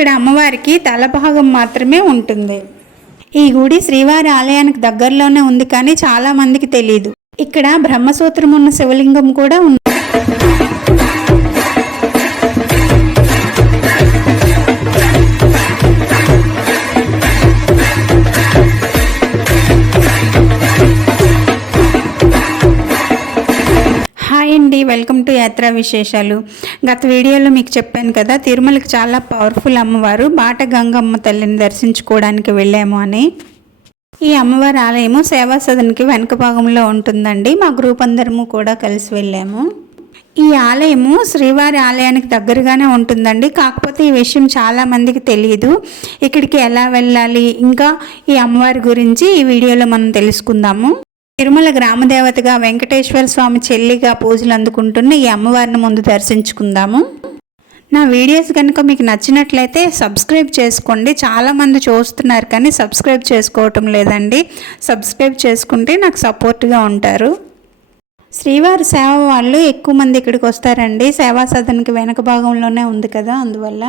ఇక్కడ అమ్మవారికి తల భాగం మాత్రమే ఉంటుంది. ఈ గుడి శ్రీవారి ఆలయానికి దగ్గరలోనే ఉంది కానీ చాలా మందికి తెలియదు ఇక్కడ బ్రహ్మసూత్రం ఉన్న శివలింగం కూడా ఉంది. వెల్కమ్ టు యాత్రా విశేషాలు. గత వీడియోలో మీకు చెప్పాను కదా తిరుమలకి చాలా పవర్ఫుల్ అమ్మవారు బాట గంగమ్మ తల్లిని దర్శించుకోవడానికి వెళ్ళాము అని. ఈ అమ్మవారి ఆలయము సేవా సదన్కి వెనక భాగంలో ఉంటుందండి. మా గ్రూప్ అందరము కూడా కలిసి వెళ్ళాము. ఈ ఆలయము శ్రీవారి ఆలయానికి దగ్గరగానే ఉంటుందండి. కాకపోతే ఈ విషయం చాలామందికి తెలియదు ఇక్కడికి ఎలా వెళ్ళాలి? ఇంకా ఈ అమ్మవారి గురించి ఈ వీడియోలో మనం తెలుసుకుందాము. తిరుమల గ్రామదేవతగా వెంకటేశ్వర స్వామి చెల్లిగా పూజలు అందుకుంటున్న ఈ అమ్మవారిని ముందు దర్శించుకుందాము. నా వీడియోస్ కనుక మీకు నచ్చినట్లయితే సబ్స్క్రైబ్ చేసుకోండి. చాలామంది చూస్తున్నారు కానీ సబ్స్క్రైబ్ చేసుకోవటం లేదండి. సబ్స్క్రైబ్ చేసుకుంటే నాకు సపోర్ట్గా ఉంటారు. శ్రీవారి సేవ వాళ్ళు ఎక్కువ మంది ఇక్కడికి వస్తారండి. సేవా సదనకి వెనక భాగంలోనే ఉంది కదా అందువల్ల.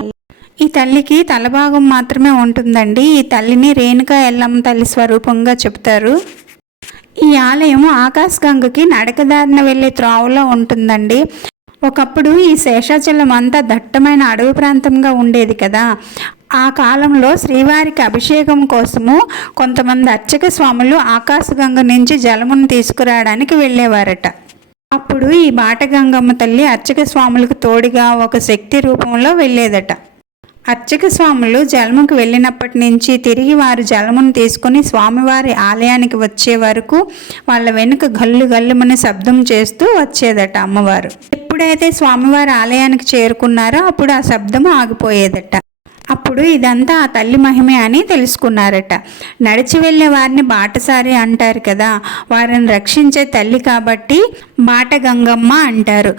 ఈ తల్లికి తలభాగం మాత్రమే ఉంటుందండి. ఈ తల్లిని రేణుకా ఎల్లమ్మ తల్లి స్వరూపంగా చెప్తారు. ఈ ఆలయం ఆకాశగంగకి నడకదారిన వెళ్ళే త్రోవలో ఉంటుందండి. ఒకప్పుడు ఈ శేషాచలం అంతా దట్టమైన అడవి ప్రాంతంగా ఉండేది కదా. ఆ కాలంలో శ్రీవారికి అభిషేకం కోసము కొంతమంది అర్చక స్వాములు ఆకాశగంగ నుంచి జలమును తీసుకురావడానికి వెళ్ళేవారట. అప్పుడు ఈ బాటగంగమ్మ తల్లి అర్చక స్వాములకు తోడుగా ఒక శక్తి రూపంలో వెళ్ళేదట. అర్చక స్వాములు జలముకు వెళ్ళినప్పటి నుంచి తిరిగి వారు జలమును తీసుకుని స్వామివారి ఆలయానికి వచ్చే వరకు వాళ్ళ వెనుక గల్లు గల్లుమని శబ్దం చేస్తూ వచ్చేదట అమ్మవారు. ఎప్పుడైతే స్వామివారి ఆలయానికి చేరుకున్నారో అప్పుడు ఆ శబ్దం ఆగిపోయేదట. అప్పుడు ఇదంతా ఆ తల్లి మహిమే అని తెలుసుకున్నారట. నడిచి వెళ్ళే వారిని బాటసారి అంటారు కదా వారిని రక్షించే తల్లి కాబట్టి బాట గంగమ్మ అంటారు.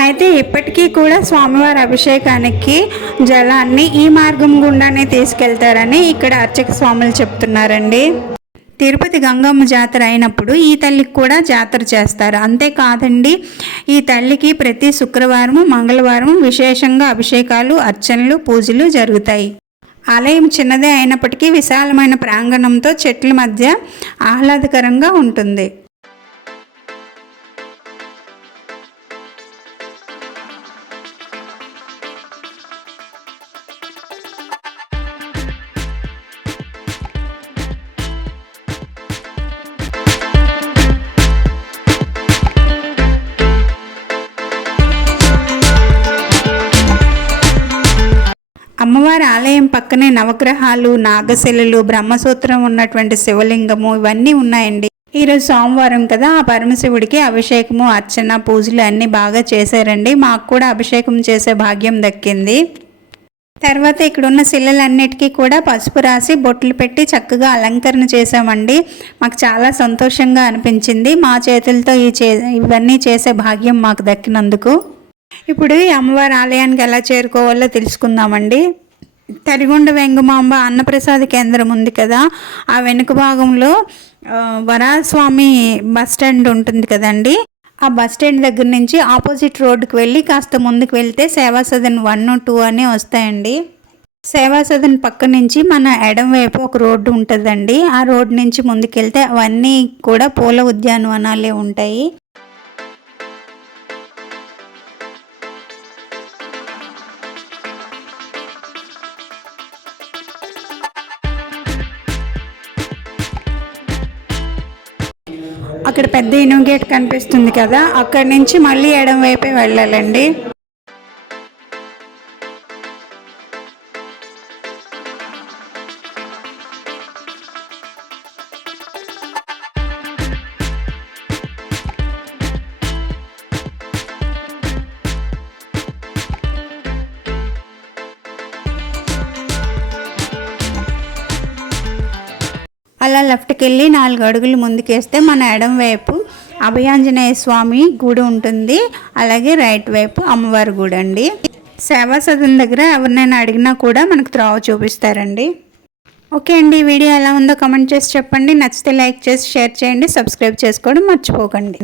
అయితే ఇప్పటికీ కూడా స్వామివారి అభిషేకానికి జలాన్ని ఈ మార్గం గుండానే తీసుకెళ్తారని ఇక్కడ అర్చక స్వాములు చెప్తున్నారండి. తిరుపతి గంగమ్మ జాతర అయినప్పుడు ఈ తల్లికి కూడా జాతర చేస్తారు. అంతేకాదండి ఈ తల్లికి ప్రతి శుక్రవారం మంగళవారం విశేషంగా అభిషేకాలు అర్చనలు పూజలు జరుగుతాయి. ఆలయం చిన్నదే అయినప్పటికీ విశాలమైన ప్రాంగణంతో చెట్ల మధ్య ఆహ్లాదకరంగా ఉంటుంది. అమ్మవారి ఆలయం పక్కనే నవగ్రహాలు నాగశిలలు బ్రహ్మసూత్రం ఉన్నటువంటి శివలింగము ఇవన్నీ ఉన్నాయండి. ఈరోజు సోమవారం కదా ఆ పరమశివుడికి అభిషేకము అర్చన పూజలు అన్నీ బాగా చేశారండి. మాకు కూడా అభిషేకం చేసే భాగ్యం దక్కింది. తర్వాత ఇక్కడున్న శిలలన్నిటికీ కూడా పసుపు రాసి బొట్లు పెట్టి చక్కగా అలంకరణ చేసామండి మాకు చాలా సంతోషంగా అనిపించింది. మా చేతులతో ఈ చే ఇవన్నీ చేసే భాగ్యం మాకు దక్కినందుకు. ఇప్పుడు ఈ అమ్మవారి ఆలయానికి ఎలా చేరుకోవాలో తెలుసుకుందామండి. తరిగొండ వెంగమాంబ అన్నప్రసాద కేంద్రం ఉంది కదా. ఆ వెనుక భాగంలో వరాస్వామి బస్ స్టాండ్ ఉంటుంది కదండి. ఆ బస్ స్టాండ్ దగ్గర నుంచి ఆపోజిట్ రోడ్డుకి వెళ్ళి కాస్త ముందుకు వెళ్తే సేవా సదన్ వన్ టూ అని వస్తాయండి. సేవా సదన్ పక్క నుంచి మన ఎడం వైపు ఒక రోడ్డు ఉంటుందండి. ఆ రోడ్డు నుంచి ముందుకెళ్తే అవన్నీ కూడా పూల ఉద్యానవనాలే ఉంటాయి. అక్కడ పెద్ద ఇనుము గేట్ కనిపిస్తుంది కదా అక్కడి నుంచి మళ్ళీ ఎడం వైపే వెళ్ళాలండి. అలా లెఫ్ట్కి వెళ్ళి నాలుగు అడుగులు ముందుకేస్తే మన ఎడం వైపు అభయాంజనేయ స్వామి గుడి ఉంటుంది. అలాగే రైట్ వైపు అమ్మవారి గుడి అండి. సేవా సదన్ దగ్గర ఎవరినైనా అడిగినా కూడా మనకు త్రోవ చూపిస్తారండి. ఓకే అండి ఈ వీడియో ఎలా ఉందో కమెంట్ చేసి చెప్పండి. నచ్చితే లైక్ చేసి షేర్ చేయండి. సబ్స్క్రైబ్ చేసుకోవడం మర్చిపోకండి.